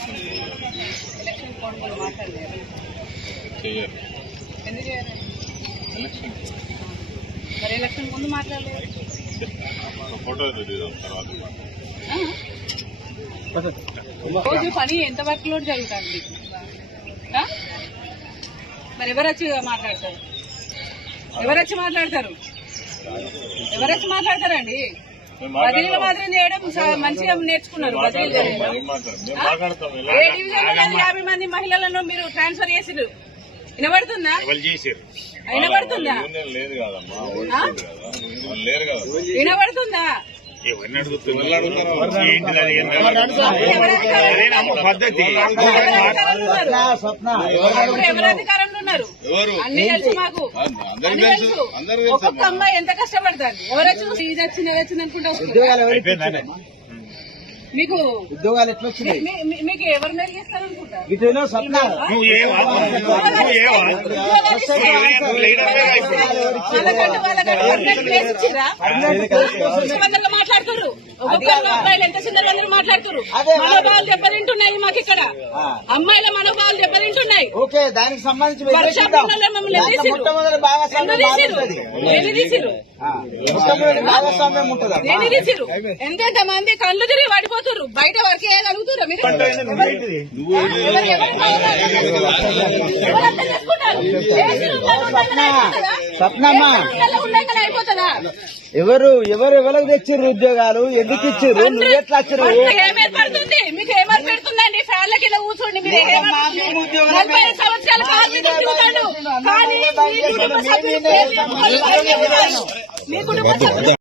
Election code కూడా మాట్లాడలేదు. ఎందుకు చేయాలి? మరి ఎలక్షన్ ముందు మాట్లాడలేదు. రోజు పని ఎంత వర్క్ లోడ్ జరుగుతుంది మీకు? మరి ఎవరు వచ్చి మాట్లాడతారు? ఎవరొచ్చి మాట్లాడతారండి? బదిలీల మాత్రం చేయడం మంచిగా నేర్చుకున్నారు. బదిలీలు ఏ డివిజన్ 50 మంది మహిళలను మీరు ట్రాన్స్ఫర్ చేసిరు. వినబడుతుందా? వినబడుతుందా? వినబడుతుందా? ఎవరు అధికారంలో ఉన్నారు? అన్ని తెలుసు మాకు. ఒక్కొక్క అమ్మాయి ఎంత కష్టపడతారు. ఎవరొచ్చు ఇది వచ్చింది అది వచ్చింది అనుకుంటా మీకు ఉద్యోగాలు ఎట్లా వచ్చినాయి? మీకు ఎవరు మేలు చేస్తారు అనుకుంటారు? మాట్లాడుతారు. ఒక్కొక్కరు అబ్బాయిలు ఎంత చిన్నలు మాట్లాడుతారు. మనోభావాలు దెబ్బతింటున్నాయి. మాకు ఇక్కడ అమ్మాయిల మనోభావాలు దెబ్బతింటున్నాయి. దానికి సంబంధించి భాగస్వామ్యం ఉంటుంది. ఎంతెంత మంది కళ్ళు తిరిగి పడిపోతున్నారు. బయట వర్క్ చేయగలుగుతారు. మీరు అయిపోతుందా? ఎవరికి తెచ్చిర్రు ఉద్యోగాలు? ఎందుకు ఇచ్చిర్రు? నువ్వు ఎట్లా వచ్చిర్రు? ఏమేర్పడుతుంది? మీకు ఏమేర్పెడుతుందండి? ఫ్యాన్ల కింద కూర్చోండి. మీరు 40 సంవత్సరాలు మీ కుటుంబ సభ్యులు